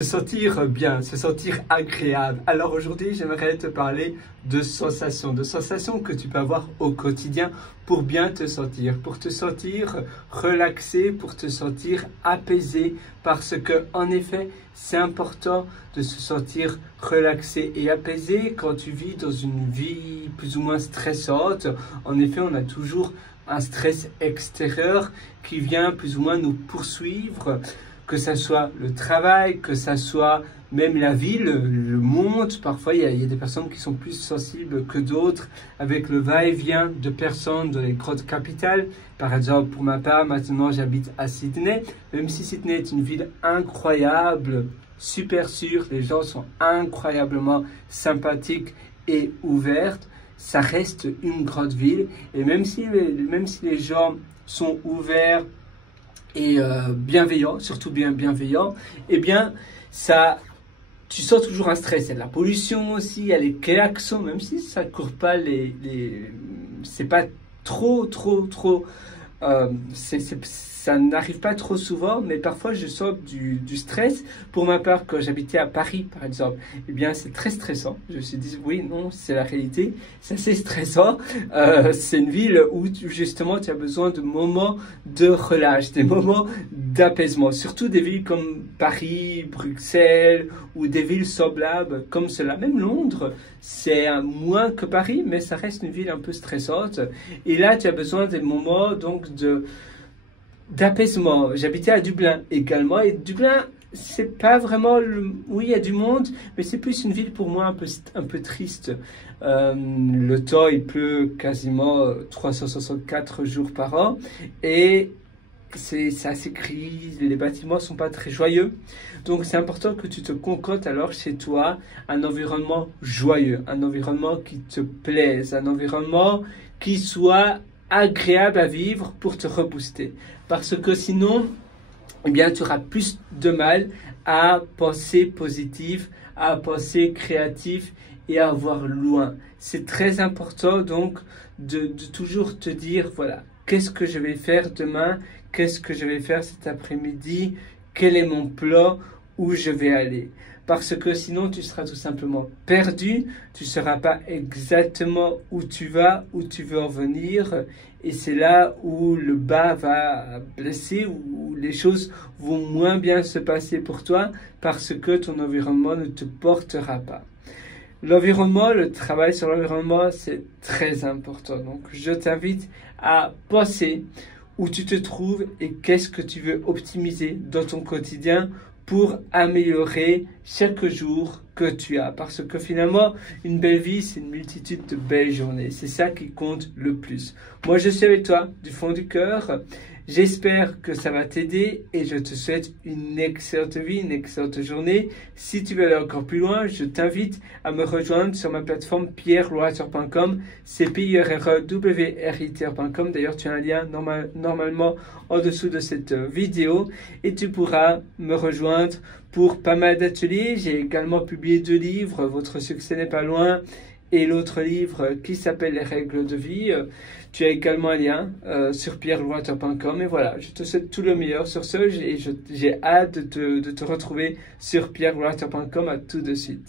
Se sentir bien, se sentir agréable. Alors aujourd'hui, j'aimerais te parler de sensations que tu peux avoir au quotidien pour bien te sentir, pour te sentir relaxé, pour te sentir apaisé, parce que en effet, c'est important de se sentir relaxé et apaisé quand tu vis dans une vie plus ou moins stressante. En effet, on a toujours un stress extérieur qui vient plus ou moins nous poursuivre, que ça soit le travail, que ça soit même la ville, le monde. Parfois, il y a des personnes qui sont plus sensibles que d'autres avec le va-et-vient de personnes dans les grandes capitales. Par exemple, pour ma part, maintenant, j'habite à Sydney. Même si Sydney est une ville incroyable, super sûre, les gens sont incroyablement sympathiques et ouvertes, ça reste une grande ville. Et même si les gens sont ouverts et bienveillant, surtout bienveillant, eh bien, tu sens toujours un stress. Il y a de la pollution aussi, il y a les klaxons, même si ça ne court pas c'est pas trop, ça n'arrive pas trop souvent, mais parfois je sens du stress. Pour ma part, quand j'habitais à Paris, par exemple, eh bien, c'est très stressant. Je me suis dit, oui, non, c'est la réalité, c'est assez stressant. C'est une ville où justement tu as besoin de moments de relâche, des moments d'apaisement. Surtout des villes comme Paris, Bruxelles ou des villes semblables comme cela. Même Londres, c'est moins que Paris, mais ça reste une ville un peu stressante. Et là, tu as besoin des moments donc d'apaisement. J'habitais à Dublin également, et Dublin, c'est pas vraiment oui, il y a du monde, mais c'est plus une ville pour moi un peu triste. Le temps, il pleut quasiment 364 jours par an, et c'est assez gris, les bâtiments sont pas très joyeux. Donc c'est important que tu te concoctes alors chez toi un environnement joyeux, un environnement qui te plaise, un environnement qui soit agréable à vivre pour te rebooster. Parce que sinon, eh bien, tu auras plus de mal à penser positif, à penser créatif et à voir loin. C'est très important donc de toujours te dire, voilà, qu'est-ce que je vais faire demain? Qu'est-ce que je vais faire cet après-midi? Quel est mon plan? Où je vais aller? Parce que sinon, tu seras tout simplement perdu, tu ne sauras pas exactement où tu vas, où tu veux en venir, et c'est là où le bas va blesser, où les choses vont moins bien se passer pour toi, parce que ton environnement ne te portera pas. L'environnement, le travail sur l'environnement, c'est très important. Donc, je t'invite à penser où tu te trouves et qu'est-ce que tu veux optimiser dans ton quotidien pour améliorer chaque jour que tu as. Parce que finalement, une belle vie, c'est une multitude de belles journées. C'est ça qui compte le plus. Moi, je suis avec toi du fond du cœur. J'espère que ça va t'aider et je te souhaite une excellente vie, une excellente journée. Si tu veux aller encore plus loin, je t'invite à me rejoindre sur ma plateforme pierrewriter.com. C'est pierrewriter.com. D'ailleurs, tu as un lien normalement en dessous de cette vidéo et tu pourras me rejoindre pour pas mal d'ateliers. J'ai également publié 2 livres, Votre succès n'est pas loin, et l'autre livre qui s'appelle Les règles de vie. Tu as également un lien sur pierrewriter.com. Et voilà, je te souhaite tout le meilleur sur ce, et j'ai hâte de te retrouver sur pierrewriter.com. À tout de suite.